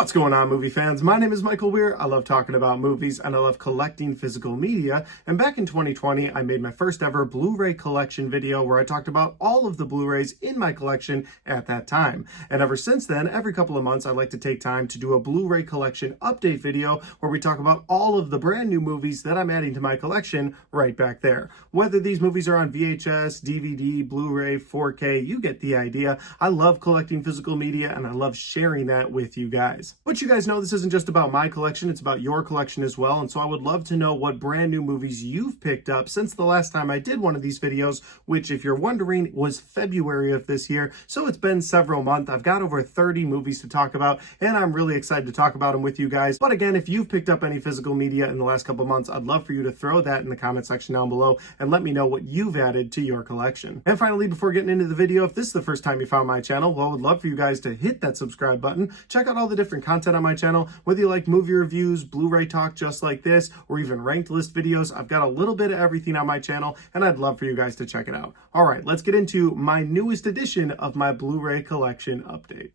What's going on, movie fans? My name is Michael Weer. I love talking about movies and I love collecting physical media. And back in 2020, I made my first ever Blu-ray collection video where I talked about all of the Blu-rays in my collection at that time. And ever since then, every couple of months, I like to take time to do a Blu-ray collection update video where we talk about all of the brand new movies that I'm adding to my collection right back there. Whether these movies are on VHS, DVD, Blu-ray, 4K, you get the idea. I love collecting physical media and I love sharing that with you guys. But you guys know this isn't just about my collection, it's about your collection as well, and so I would love to know what brand new movies you've picked up since the last time I did one of these videos, which, if you're wondering, was February of this year, so it's been several months. I've got over 30 movies to talk about, and I'm really excited to talk about them with you guys. But again, if you've picked up any physical media in the last couple months, I'd love for you to throw that in the comment section down below and let me know what you've added to your collection. And finally, before getting into the video, if this is the first time you found my channel, well, I would love for you guys to hit that subscribe button, check out all the different content on my channel, whether you like movie reviews, Blu-ray talk just like this, or even ranked list videos. I've got a little bit of everything on my channel, and I'd love for you guys to check it out. All right, let's get into my newest edition of my Blu-ray collection update.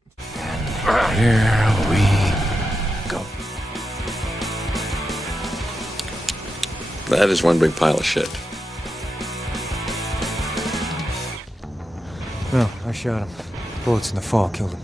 Here we go. That is one big pile of shit. No, I shot him. Bullets in the fall killed him.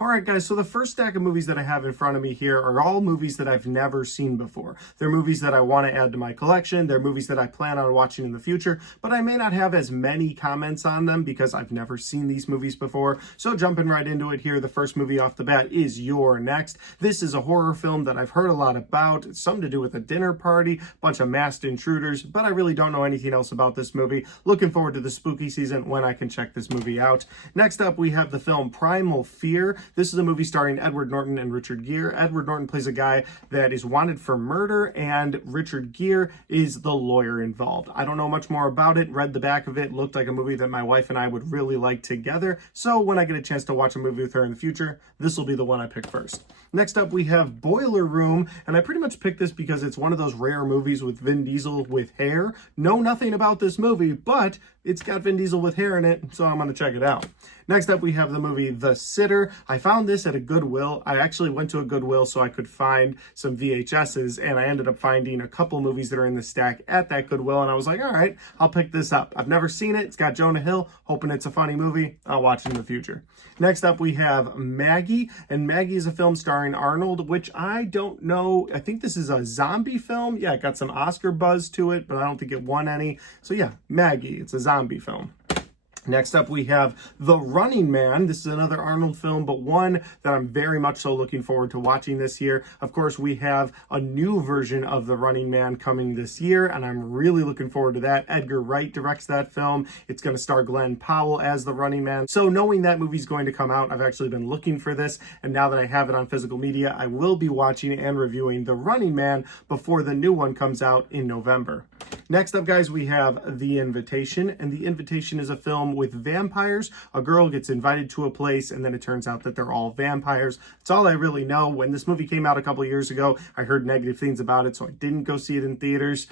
Alright guys, so the first stack of movies that I have in front of me here are all movies that I've never seen before. They're movies that I want to add to my collection, they're movies that I plan on watching in the future, but I may not have as many comments on them because I've never seen these movies before. So jumping right into it here, the first movie off the bat is You're Next. This is a horror film that I've heard a lot about. It's something to do with a dinner party, bunch of masked intruders, but I really don't know anything else about this movie. Looking forward to the spooky season when I can check this movie out. Next up, we have the film Primal Fear. This is a movie starring Edward Norton and Richard Gere. Edward Norton plays a guy that is wanted for murder, and Richard Gere is the lawyer involved. I don't know much more about it. Read the back of it. Looked like a movie that my wife and I would really like together. So when I get a chance to watch a movie with her in the future, this will be the one I pick first. Next up, we have Boiler Room, and I pretty much picked this because it's one of those rare movies with Vin Diesel with hair. Know nothing about this movie, but it's got Vin Diesel with hair in it, so I'm going to check it out. Next up, we have the movie The Sitter. I found this at a Goodwill. I actually went to a Goodwill so I could find some VHSs, and I ended up finding a couple movies that are in the stack at that Goodwill, and I was like, all right, I'll pick this up. I've never seen it. It's got Jonah Hill. Hoping it's a funny movie. I'll watch it in the future. Next up, we have Maggie, and Maggie is a film starring Arnold, which I don't know. I think this is a zombie film. Yeah, it got some Oscar buzz to it, but I don't think it won any. So yeah, Maggie, it's a zombie film. Next up, we have The Running Man. This is another Arnold film, but one that I'm very much so looking forward to watching this year. Of course, we have a new version of The Running Man coming this year, and I'm really looking forward to that. Edgar Wright directs that film. It's going to star Glenn Powell as The Running Man. So knowing that movie's going to come out, I've actually been looking for this, and now that I have it on physical media, I will be watching and reviewing The Running Man before the new one comes out in November. Next up, guys, we have The Invitation, and The Invitation is a film with vampires. A girl gets invited to a place, and then it turns out that they're all vampires. That's all I really know. When this movie came out a couple years ago, I heard negative things about it, so I didn't go see it in theaters.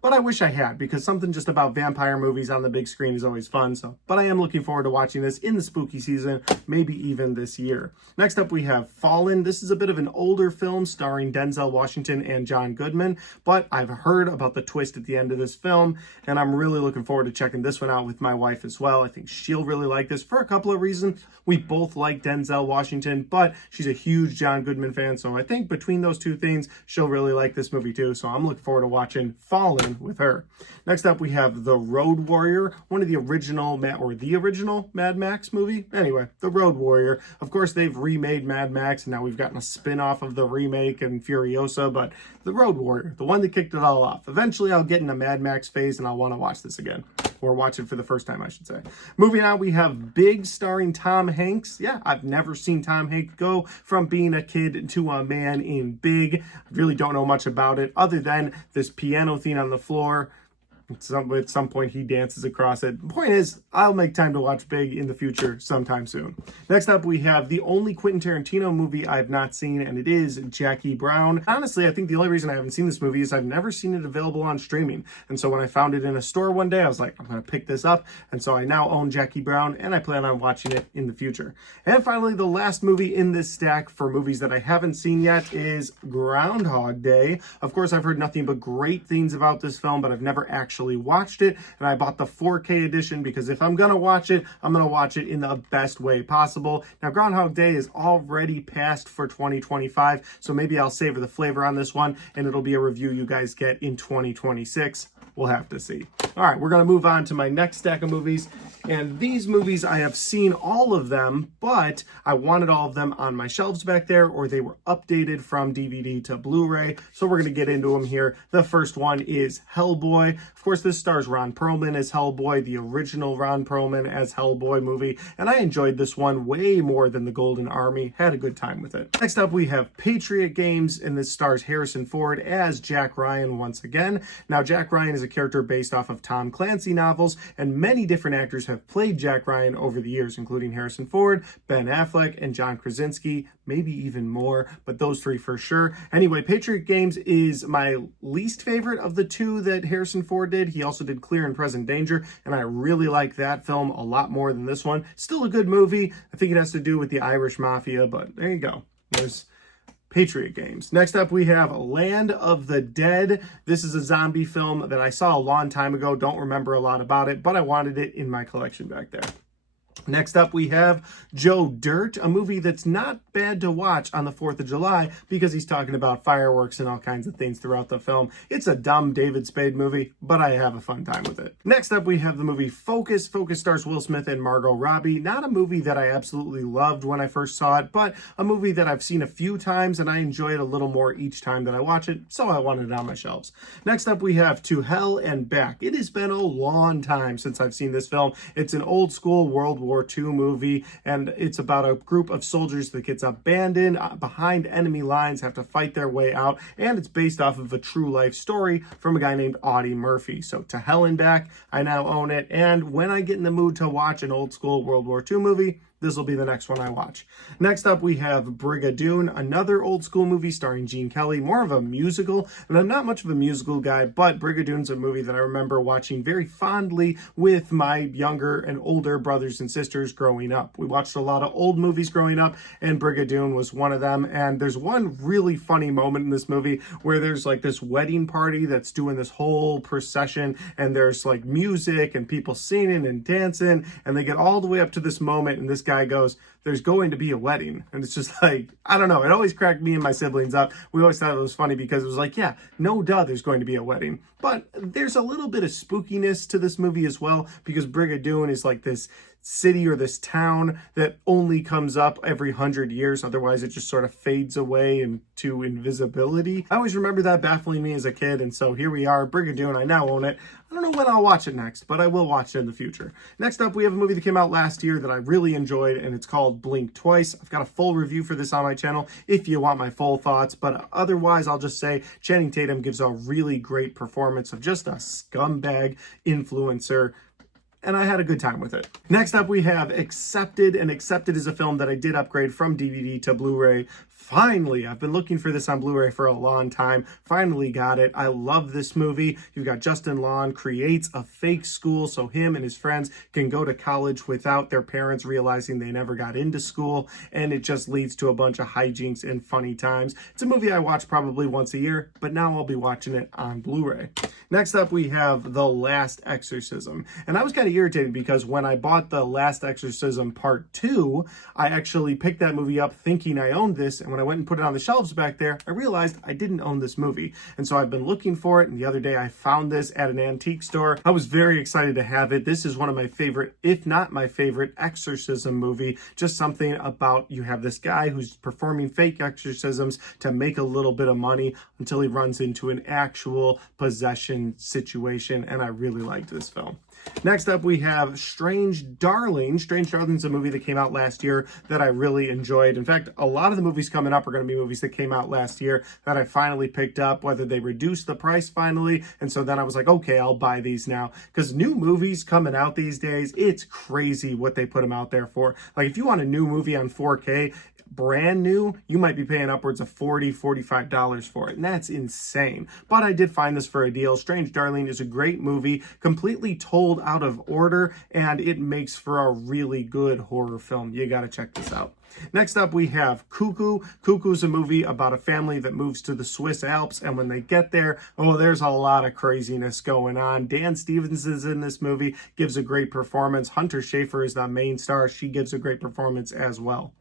But I wish I had, because something just about vampire movies on the big screen is always fun. But I am looking forward to watching this in the spooky season, maybe even this year. Next up, we have Fallen. This is a bit of an older film starring Denzel Washington and John Goodman, but I've heard about the twist at the end of this film, and I'm really looking forward to checking this one out with my wife as well. I think she'll really like this for a couple of reasons. We both like Denzel Washington, but she's a huge John Goodman fan, so I think between those two things, she'll really like this movie too. So I'm looking forward to watching Fallen with her. Next up, we have The Road Warrior, one of the original Mad Max movie. Anyway, The Road Warrior. Of course, they've remade Mad Max, and now we've gotten a spin-off of the remake and Furiosa, but The Road Warrior, the one that kicked it all off. Eventually, I'll get in a Mad Max phase, and I'll want to watch this again. Or watch it for the first time, I should say. Moving on, we have Big, starring Tom Hanks. Yeah, I've never seen Tom Hanks go from being a kid to a man in Big. I really don't know much about it other than this piano thing on the floor. At some point, he dances across it. The point is, I'll make time to watch Big in the future sometime soon. Next up, we have the only Quentin Tarantino movie I've not seen, and it is Jackie Brown. Honestly, I think the only reason I haven't seen this movie is I've never seen it available on streaming. And so when I found it in a store one day, I was like, I'm going to pick this up. And so I now own Jackie Brown, and I plan on watching it in the future. And finally, the last movie in this stack for movies that I haven't seen yet is Groundhog Day. Of course, I've heard nothing but great things about this film, but I've never actually watched it, and I bought the 4K edition because if I'm gonna watch it, I'm gonna watch it in the best way possible. Now, Groundhog Day is already passed for 2025, so maybe I'll savor the flavor on this one, and it'll be a review you guys get in 2026. We'll have to see. All right, we're gonna move on to my next stack of movies, and these movies, I have seen all of them, but I wanted all of them on my shelves back there, or they were updated from DVD to Blu-ray, so we're gonna get into them here. The first one is Hellboy. Of course, this stars Ron Perlman as Hellboy, the original Ron Perlman as Hellboy movie, and I enjoyed this one way more than The Golden Army. Had a good time with it. Next up, we have Patriot Games, and this stars Harrison Ford as Jack Ryan once again. Now, Jack Ryan is a character based off of Tom Clancy novels, and many different actors have played Jack Ryan over the years, including Harrison Ford, Ben Affleck, and John Krasinski, maybe even more, but those three for sure. Anyway, Patriot Games is my least favorite of the two that Harrison Ford did. He also did Clear and Present Danger, and I really like that film a lot more than this one. Still a good movie. I think it has to do with the Irish Mafia, but there you go. There's Patriot Games. Next up, we have Land of the Dead. This is a zombie film that I saw a long time ago. Don't remember a lot about it, but I wanted it in my collection back there. Next up, we have Joe Dirt, a movie that's not bad to watch on the 4th of July because he's talking about fireworks and all kinds of things throughout the film. It's a dumb David Spade movie, but I have a fun time with it. Next up, we have the movie Focus. Focus stars Will Smith and Margot Robbie. Not a movie that I absolutely loved when I first saw it, but a movie that I've seen a few times and I enjoy it a little more each time that I watch it, so I wanted it on my shelves. Next up, we have To Hell and Back. It has been a long time since I've seen this film. It's an old school World War II movie, and it's about a group of soldiers that gets abandoned behind enemy lines, have to fight their way out, and it's based off of a true life story from a guy named Audie Murphy. So To Hell and Back, I now own it, and when I get in the mood to watch an old school World War II movie, this will be the next one I watch. Next up, we have Brigade, another old school movie starring Gene Kelly, more of a musical, and I'm not much of a musical guy, but Brigadoon's a movie that I remember watching very fondly with my younger and older brothers and sisters growing up. We watched a lot of old movies growing up, and Brigadoon was one of them, and there's one really funny moment in this movie where there's like this wedding party that's doing this whole procession, and there's like music and people singing and dancing, and they get all the way up to this moment, and this guy goes, "There's going to be a wedding." And it's just like, I don't know, it always cracked me and my siblings up. We always thought it was funny because it was like, yeah, no duh, there's going to be a wedding. But there's a little bit of spookiness to this movie as well, because Brigadoon is like this city or this town that only comes up every 100 years. Otherwise, it just sort of fades away into invisibility. I always remember that baffling me as a kid, and so here we are, Brigadoon. I now own it. I don't know when I'll watch it next, but I will watch it in the future. Next up, we have a movie that came out last year that I really enjoyed, and it's called Blink Twice. I've got a full review for this on my channel if you want my full thoughts, but otherwise, I'll just say Channing Tatum gives a really great performance of just a scumbag influencer, and I had a good time with it. Next up, we have Accepted, and Accepted is a film that I did upgrade from DVD to Blu-ray. Finally, I've been looking for this on Blu-ray for a long time. Finally got it. I love this movie. You've got Justin Long creates a fake school so him and his friends can go to college without their parents realizing they never got into school, and it just leads to a bunch of hijinks and funny times. It's a movie I watch probably once a year, but now I'll be watching it on Blu-ray. Next up, we have The Last Exorcism. And I was kind of irritated because when I bought The Last Exorcism Part 2, I actually picked that movie up thinking I owned this, and when I went and put it on the shelves back there, I realized I didn't own this movie. And so I've been looking for it, and the other day I found this at an antique store. I was very excited to have it. This is one of my favorite, if not my favorite, exorcism movie. Just something about you have this guy who's performing fake exorcisms to make a little bit of money until he runs into an actual possession situation, and I really liked this film. Next up, we have Strange Darling. Strange Darling is a movie that came out last year that I really enjoyed. In fact, a lot of the movies coming up are going to be movies that came out last year that I finally picked up, whether they reduced the price finally. And so then I was like, okay, I'll buy these now. Because new movies coming out these days, it's crazy what they put them out there for. Like, if you want a new movie on 4K, brand new, you might be paying upwards of $40, $45 for it, and that's insane. But I did find this for a deal. Strange Darling is a great movie, completely told out of order, and it makes for a really good horror film. You gotta check this out. Next up, we have Cuckoo. Cuckoo's a movie about a family that moves to the Swiss Alps, and when they get there, oh, there's a lot of craziness going on. Dan Stevens is in this movie, gives a great performance. Hunter Schafer is the main star. She gives a great performance as well.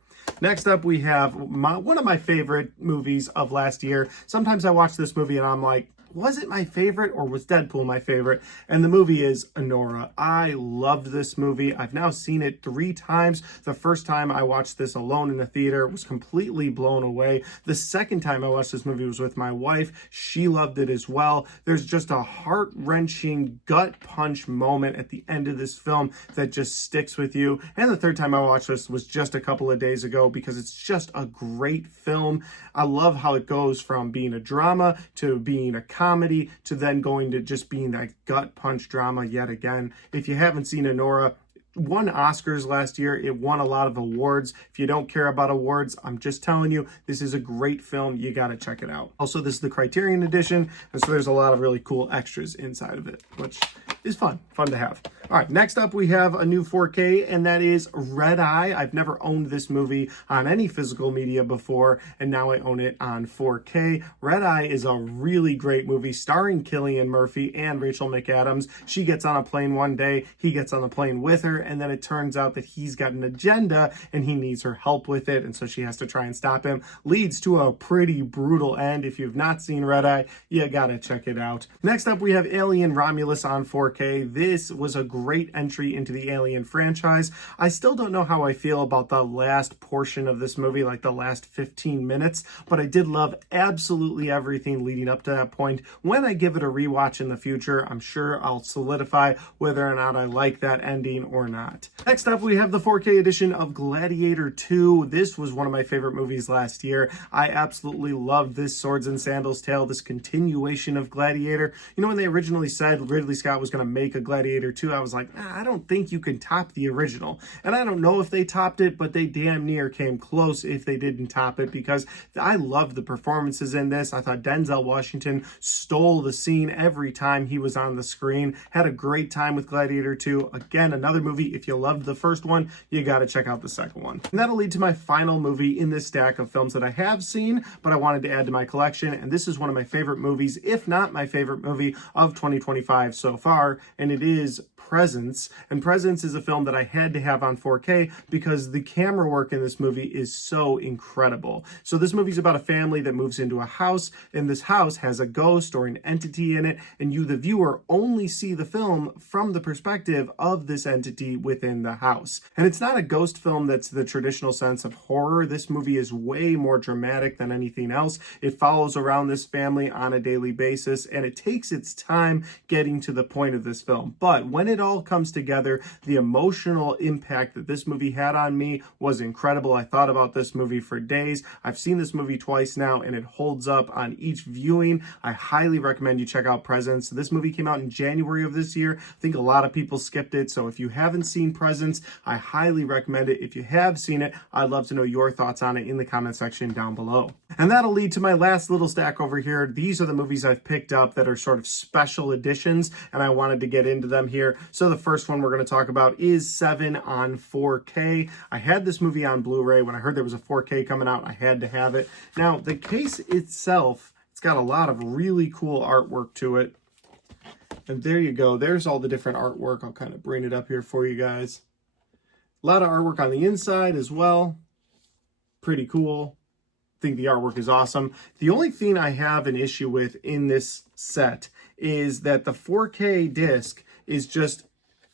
Next up, we have one of my favorite movies of last year. Sometimes I watch this movie and I'm like, was it my favorite or was Deadpool my favorite? And the movie is Anora. I loved this movie. I've now seen it 3 times. The first time I watched this alone in the theater, was completely blown away. The second time I watched this movie was with my wife. She loved it as well. There's just a heart-wrenching gut punch moment at the end of this film that just sticks with you. And the third time I watched this was just a couple of days ago because it's just a great film. I love how it goes from being a drama to being a comedy to then going to just being that gut punch drama yet again. If you haven't seen Anora, won Oscars last year. It won a lot of awards. If you don't care about awards, I'm just telling you, this is a great film. You got to check it out. Also, this is the Criterion edition, and so there's a lot of really cool extras inside of it, which is fun to have. All right, next up we have a new 4K, and that is Red Eye. I've never owned this movie on any physical media before, and now I own it on 4K. Red Eye is a really great movie starring Cillian Murphy and Rachel McAdams. She gets on a plane one day, he gets on the plane with her, and then it turns out that he's got an agenda and he needs her help with it, and so she has to try and stop him. Leads to a pretty brutal end. If you've not seen Red Eye, you gotta check it out. Next up, we have Alien Romulus on 4K. This was a great entry into the Alien franchise. I still don't know how I feel about the last portion of this movie, like the last 15 minutes, but I did love absolutely everything leading up to that point. When I give it a rewatch in the future, I'm sure I'll solidify whether or not I like that ending or not. Next up, we have the 4K edition of Gladiator II. This was one of my favorite movies last year. I absolutely loved this Swords and Sandals tale, this continuation of Gladiator. You know, when they originally said Ridley Scott was going to make a Gladiator II, I was like, I don't think you can top the original. And I don't know if they topped it, but they damn near came close if they didn't top it, because I loved the performances in this. I thought Denzel Washington stole the scene every time he was on the screen. Had a great time with Gladiator II. Again, another movie, if you loved the first one, you got to check out the second one. And that'll lead to my final movie in this stack of films that I have seen, but I wanted to add to my collection. And this is one of my favorite movies, if not my favorite movie of 2025 so far, and it is Presence. And Presence is a film that I had to have on 4K because the camera work in this movie is so incredible. So this movie is about a family that moves into a house, and this house has a ghost or an entity in it, and you, the viewer, only see the film from the perspective of this entity within the house. And it's not a ghost film that's the traditional sense of horror. This movie is way more dramatic than anything else. It follows around this family on a daily basis, and it takes its time getting to the point of this film. But when it all comes together, the emotional impact that this movie had on me was incredible. I thought about this movie for days. I've seen this movie twice now, and it holds up on each viewing. I highly recommend you check out Presence. This movie came out in January of this year. I think a lot of people skipped it, so if you haven't seen Presence, I highly recommend it. If you have seen it, I'd love to know your thoughts on it in the comment section down below. And that'll lead to my last little stack over here. These are the movies I've picked up that are sort of special editions, and I wanted to get into them here. So the first one we're going to talk about is Seven on 4K. I had this movie on Blu-ray. When I heard there was a 4K coming out, I had to have it. Now, the case itself, it's got a lot of really cool artwork to it. And there you go. There's all the different artwork. I'll kind of bring it up here for you guys. A lot of artwork on the inside as well. Pretty cool. I think the artwork is awesome. The only thing I have an issue with in this set is that the 4K disc is just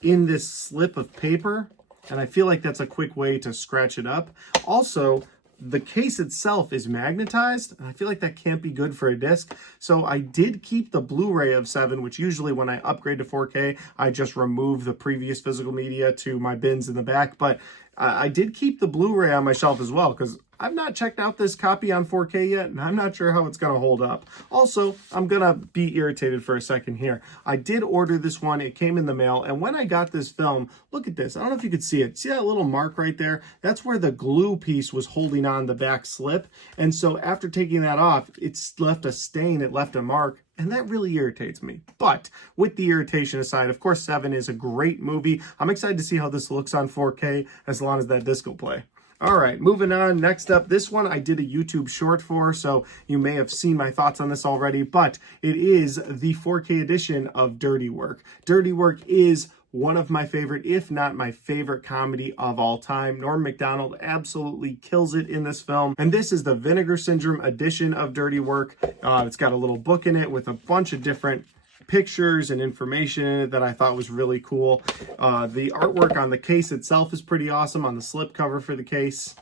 in this slip of paper, and I feel like that's a quick way to scratch it up. Also, the case itself is magnetized, and I feel like that can't be good for a disc. So I did keep the Blu-ray of 7, which usually when I upgrade to 4K, I just remove the previous physical media to my bins in the back. But I did keep the Blu-ray on my shelf as well, because I've not checked out this copy on 4K yet, and I'm not sure how it's going to hold up. Also, I'm going to be irritated for a second here. I did order this one. It came in the mail, and when I got this film, look at this. I don't know if you could see it. See that little mark right there? That's where the glue piece was holding on the back slip, and so after taking that off, it's left a stain. It left a mark. And that really irritates me. But with the irritation aside, of course, 7 is a great movie. I'm excited to see how this looks on 4K as long as that disc will play. All right, moving on. Next up, this one I did a YouTube short for, so you may have seen my thoughts on this already, but it is the 4K edition of Dirty Work. Dirty Work is one of my favorite, if not my favorite comedy of all time. Norm Macdonald absolutely kills it in this film. And this is the Vinegar Syndrome edition of Dirty Work. It's got a little book in it with a bunch of different pictures and information in it that I thought was really cool. The artwork on the case itself is pretty awesome on the slipcover for the case.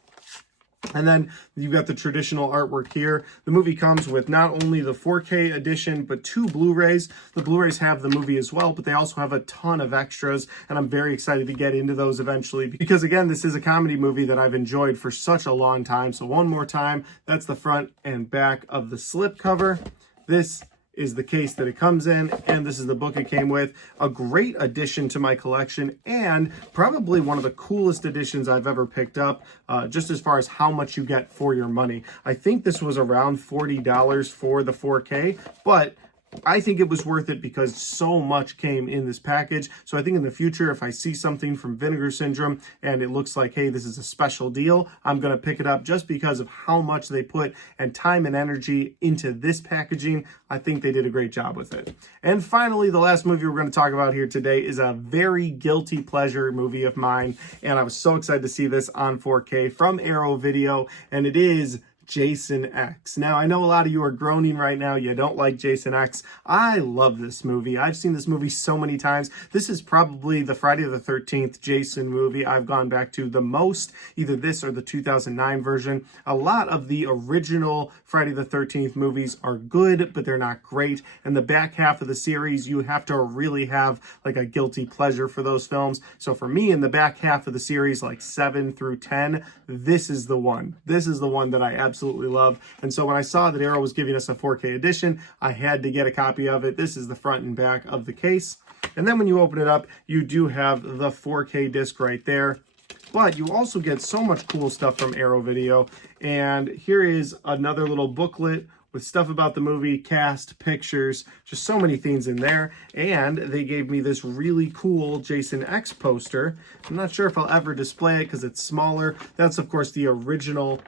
And then you've got the traditional artwork here. The movie comes with not only the 4K edition, but 2 Blu-rays. The Blu-rays have the movie as well, but they also have a ton of extras, and I'm very excited to get into those eventually because, again, this is a comedy movie that I've enjoyed for such a long time. So one more time, that's the front and back of the slipcover. This is the case that it comes in, and this is the book it came with. A great addition to my collection, and probably one of the coolest editions I've ever picked up, just as far as how much you get for your money. I think this was around $40 for the 4K, but I think it was worth it because so much came in this package. So I think in the future, if I see something from Vinegar Syndrome and it looks like, hey, this is a special deal, I'm going to pick it up just because of how much they put and time and energy into this packaging. I think they did a great job with it. And finally, the last movie we're going to talk about here today is a very guilty pleasure movie of mine. And I was so excited to see this on 4K from Arrow Video, and it is Jason X. Now, I know a lot of you are groaning right now. You don't like Jason X. I love this movie. I've seen this movie so many times. This is probably the Friday the 13th Jason movie I've gone back to the most, either this or the 2009 version. A lot of the original Friday the 13th movies are good, but they're not great. And the back half of the series, you have to really have like a guilty pleasure for those films. So for me, in the back half of the series, like 7 through 10, this is the one. This is the one that I absolutely love. And so when I saw that Arrow was giving us a 4K edition, I had to get a copy of it. This is the front and back of the case. And then when you open it up, you do have the 4K disc right there. But you also get so much cool stuff from Arrow Video. And here is another little booklet with stuff about the movie, cast, pictures, just so many things in there. And they gave me this really cool Jason X poster. I'm not sure if I'll ever display it because it's smaller. That's, of course, the original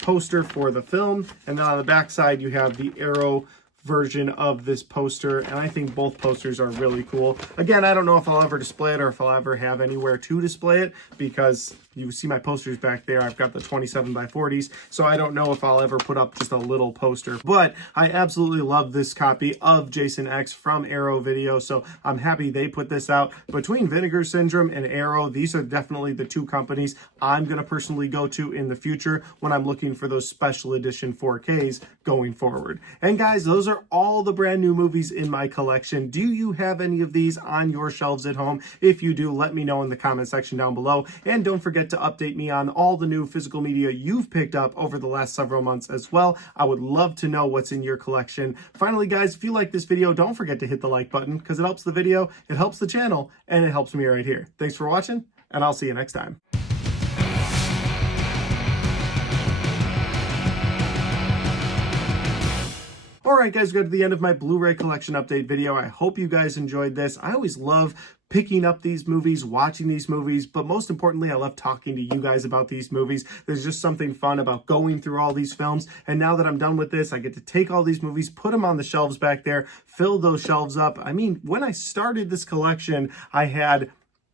poster for the film. And then on the back side, you have the Arrow version of this poster, and I think both posters are really cool. Again, I don't know if I'll ever display it or if I'll ever have anywhere to display it because you see my posters back there. I've got the 27 by 40s, so I don't know if I'll ever put up just a little poster. But I absolutely love this copy of Jason X from Arrow Video, so I'm happy they put this out. Between Vinegar Syndrome and Arrow, these are definitely the 2 companies I'm going to personally go to in the future when I'm looking for those special edition 4Ks going forward. And guys, those are all the brand new movies in my collection. Do you have any of these on your shelves at home? If you do, let me know in the comment section down below. And don't forget to update me on all the new physical media you've picked up over the last several months as well. I would love to know what's in your collection. Finally, guys, if you like this video, don't forget to hit the like button because it helps the video, it helps the channel, and it helps me right here. Thanks for watching, and I'll see you next time. Alright guys, we got to the end of my Blu-ray collection update video. I hope you guys enjoyed this. I always love picking up these movies, watching these movies, but most importantly, I love talking to you guys about these movies. There's just something fun about going through all these films, and now that I'm done with this, I get to take all these movies, put them on the shelves back there, fill those shelves up. I mean, when I started this collection, I had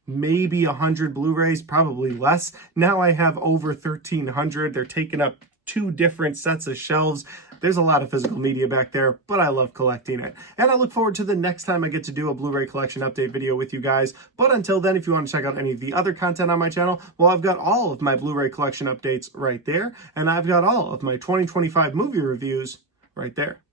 maybe 100 Blu-rays, probably less. Now I have over 1,300. They're taking up 2 different sets of shelves. There's a lot of physical media back there, but I love collecting it. And I look forward to the next time I get to do a Blu-ray collection update video with you guys. But until then, if you want to check out any of the other content on my channel, well, I've got all of my Blu-ray collection updates right there, and I've got all of my 2025 movie reviews right there.